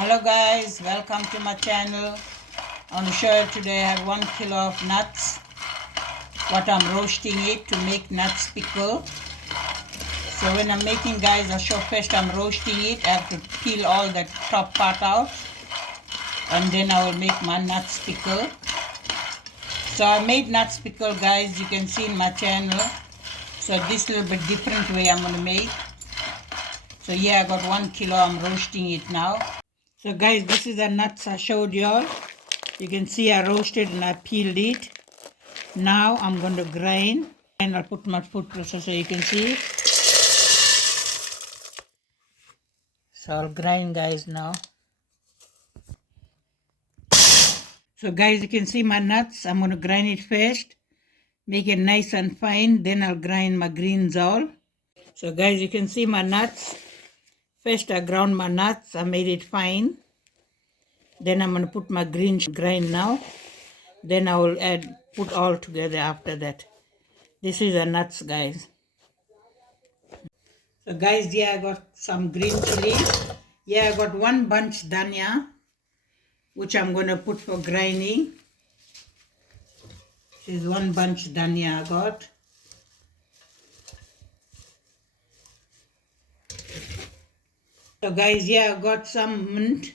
Hello guys, welcome to my channel. On the show today I have 1 kilo of nuts. What I'm roasting it to make nuts pickle. So when I'm making guys, I show first I'm roasting it. I have to peel all the top part out. And then I will make my nuts pickle. So I made nuts pickle guys, you can see in my channel. So this little bit different way I'm going to make. So yeah, I got 1 kilo, I'm roasting it now. So guys, this is the nuts I showed you all. You can see I roasted and I peeled it. Now I'm going to grind and I'll put my food processor so you can see. So I'll grind guys now. So guys, you can see my nuts. I'm going to grind it first. Make it nice and fine. Then I'll grind my greens all. So guys, you can see my nuts. First I ground my nuts. I made it fine. Then I'm going to put my green grind now. Then I will put all together after that. This is the nuts guys. So guys, yeah, I got some green chilies. Yeah, I got one bunch dhania, which I'm going to put for grinding. This is one bunch dhania I got. So guys, yeah, I got some mint.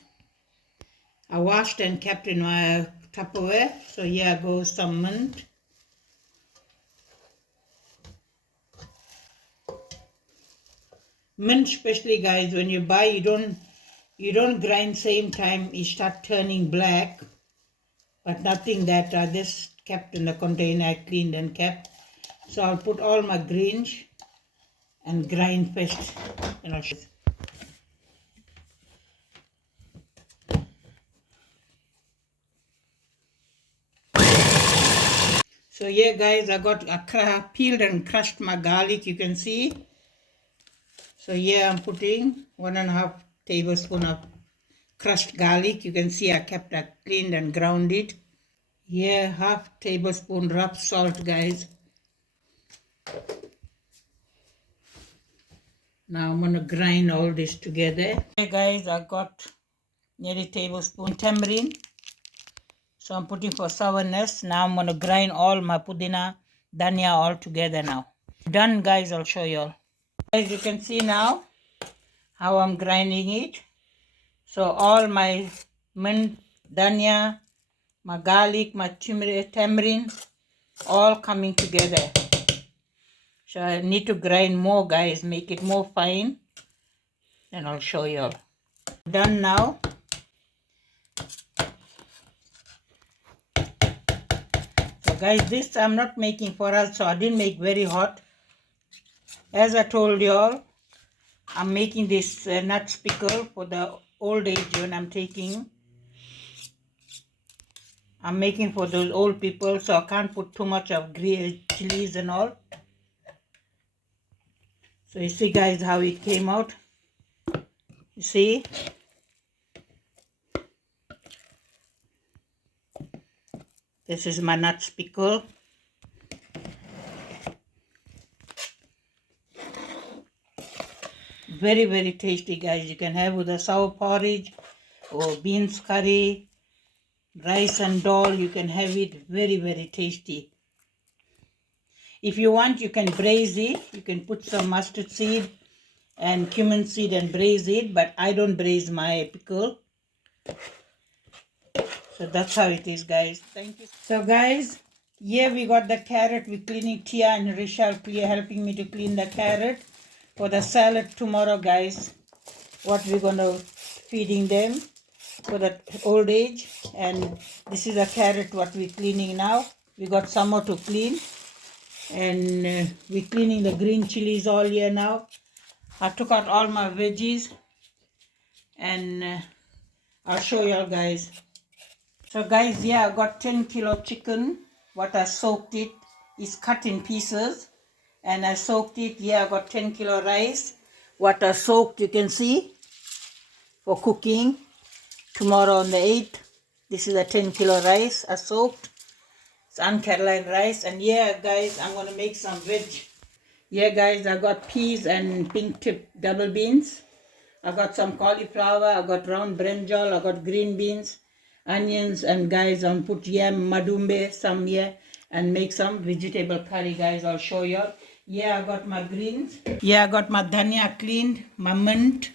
I washed and kept in my Tupperware. So here goes some mint. Mint, especially guys, when you buy, you don't grind same time. It start turning black. But nothing that I just kept in the container. I cleaned and kept. So I'll put all my greens and grind first. And I'll show you. So here guys, I got peeled and crushed my garlic, you can see. So here I'm putting 1.5 tablespoon of crushed garlic. You can see I kept it cleaned and ground it. Here 1/2 tablespoon rough salt guys. Now I'm going to grind all this together. Here guys, I got nearly tablespoon tamarind. So I'm putting for sourness. Now I'm going to grind all my pudina, dhania all together now. Done guys, I'll show you all. As you can see now how I'm grinding it. So all my mint, dhania, my garlic, my tamarind, all coming together. So I need to grind more guys, make it more fine. Then I'll show you all. Done now. So guys, this I'm not making for us, so I didn't make very hot. As I told you all, I'm making this nuts pickle for the old age when I'm taking. I'm making for those old people, so I can't put too much of green chilies and all. So you see guys how it came out. You see? This is my nuts pickle. Very, very tasty guys. You can have with a sour porridge or beans curry, rice and dal. You can have it. Very, very tasty. If you want, you can braise it. You can put some mustard seed and cumin seed and braise it. But I don't braise my pickle. So that's how it is guys. Thank you. So guys, here we got the carrot. We're cleaning. Tia and Rishal helping me to clean the carrot for the salad tomorrow guys. What we're going to feeding them for the old age. And this is a carrot what we're cleaning now. We got some more to clean. And we're cleaning the green chilies all here now. I took out all my veggies. And I'll show you all guys. So guys, yeah, I got 10 kilo chicken. What I soaked it is cut in pieces. And I soaked it. Yeah, I got 10 kilo rice. What I soaked, you can see, for cooking. Tomorrow on the 8th. This is a 10 kilo rice I soaked. It's uncaroline rice. And yeah, guys, I'm going to make some veg. Yeah, guys, I got peas and pink tip double beans. I got some cauliflower, I got round brinjal, I got green beans, onions, and guys, I'll put yam, madumbe, some here, and make some vegetable curry, guys. I'll show you. Yeah, I got my greens. Yeah, I got my dhania cleaned, my mint.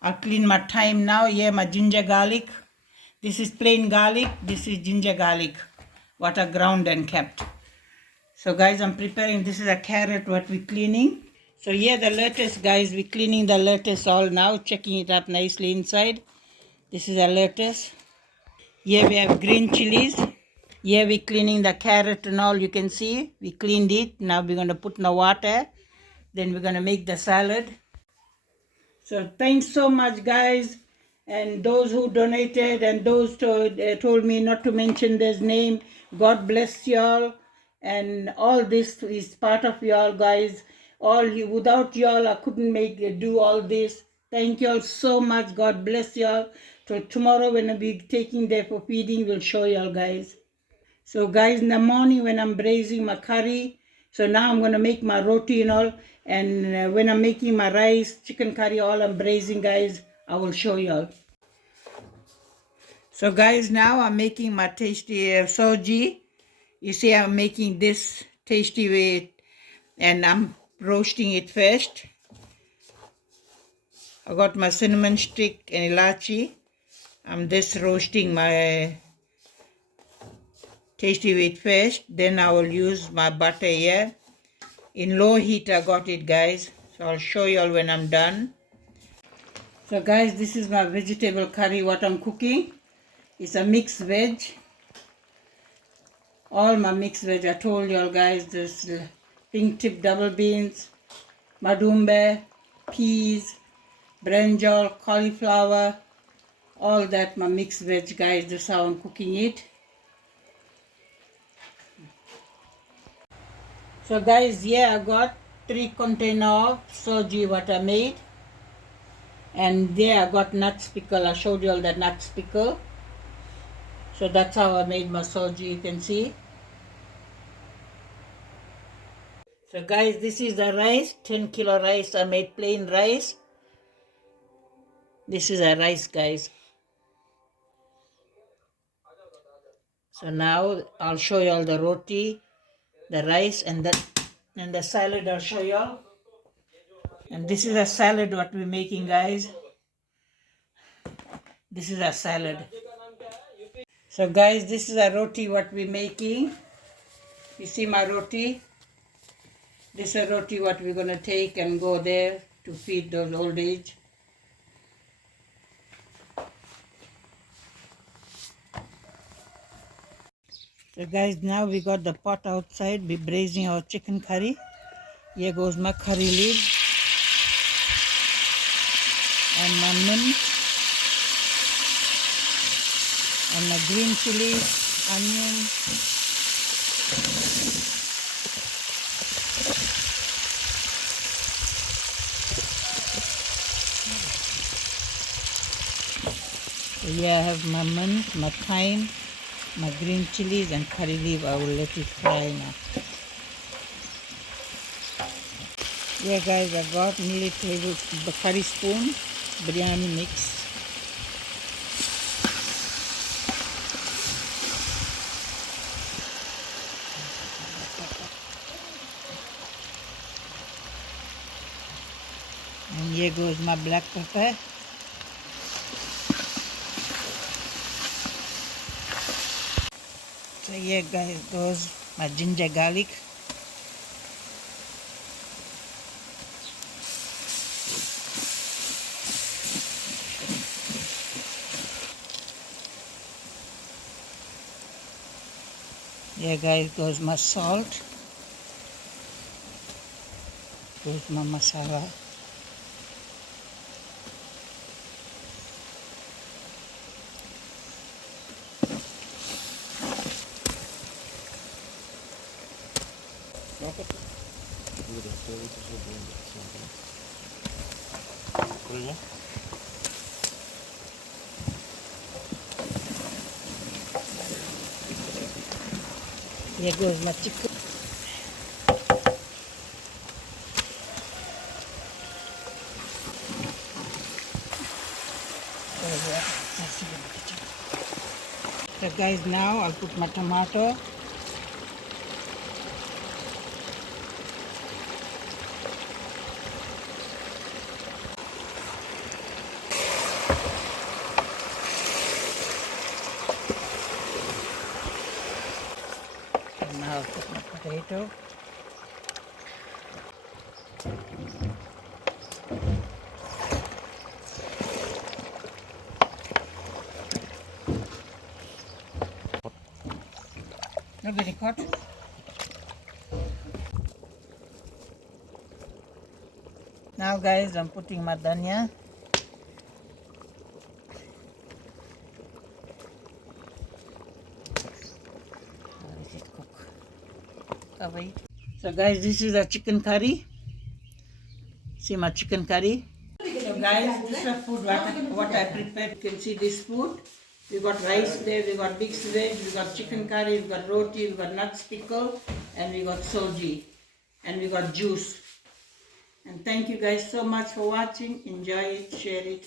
I'll clean my thyme now. Yeah, my ginger garlic. This is plain garlic. This is ginger garlic, what I ground and kept. So guys, I'm preparing. This is a carrot what we're cleaning. So here the lettuce, guys, we're cleaning the lettuce all now, checking it up nicely inside. This is a lettuce. Here we have green chilies. Here we're cleaning the carrot and all, you can see. We cleaned it. Now we're going to put in the water. Then we're going to make the salad. So thanks so much, guys. And those who donated and those told me not to mention this name. God bless y'all. And all this is part of y'all, guys. Without y'all, I couldn't do all this. Thank y'all so much. God bless y'all. So tomorrow when I'll be taking there for feeding, we'll show y'all, guys. So guys, in the morning when I'm braising my curry, so now I'm going to make my roti and all. And when I'm making my rice, chicken curry, all I'm braising, guys, I will show y'all. So guys, now I'm making my tasty soji. You see I'm making this tasty way and I'm roasting it first. I got my cinnamon stick and ilachi. I'm just roasting my tasty wheat first. Then I will use my butter here. In low heat I got it, guys. So I'll show you all when I'm done. So guys, this is my vegetable curry what I'm cooking. It's a mixed veg. All my mixed veg. I told you all, guys, this pink tip double beans, madumbe, peas, brinjal, cauliflower, all that my mixed veg, guys. This is how I'm cooking it. So guys, yeah, I got 3 container of soji what I made. And there I got nuts pickle. I showed you all the nuts pickle. So that's how I made my soji, you can see. So guys, this is the rice, 10 kilo rice. I made plain rice. This is a rice, guys. So now I'll show you all the roti, the rice, and the salad I'll show you all. And this is a salad what we're making, guys. This is a salad. So guys, this is a roti what we're making. You see my roti? This is a roti what we're going to take and go there to feed those old age. So guys, now we got the pot outside. We're braising our chicken curry. Here goes my curry leaf and my mint and my green chili, onion. So here I have my mint, my thyme, my green chilies and curry leaf. I will let it fry now. Yeah guys, I got nearly the curry spoon biryani mix. And here goes my black pepper. So here guys goes my ginger garlic. Here guys goes my salt. Goes my masala. Here goes my chicken. So guys, now I'll put my tomato. And now I'll put my potato. Not very hot. Now guys, I'm putting my dhania. Let it cook. Cover it. So guys, this is a chicken curry. See my chicken curry. So guys, this is the food what I prepared. You can see this food. We got rice there, we got mixed veg, we got chicken curry, we got roti, we got nuts pickle, and we got soji, and we got juice. And thank you guys so much for watching. Enjoy it, share it.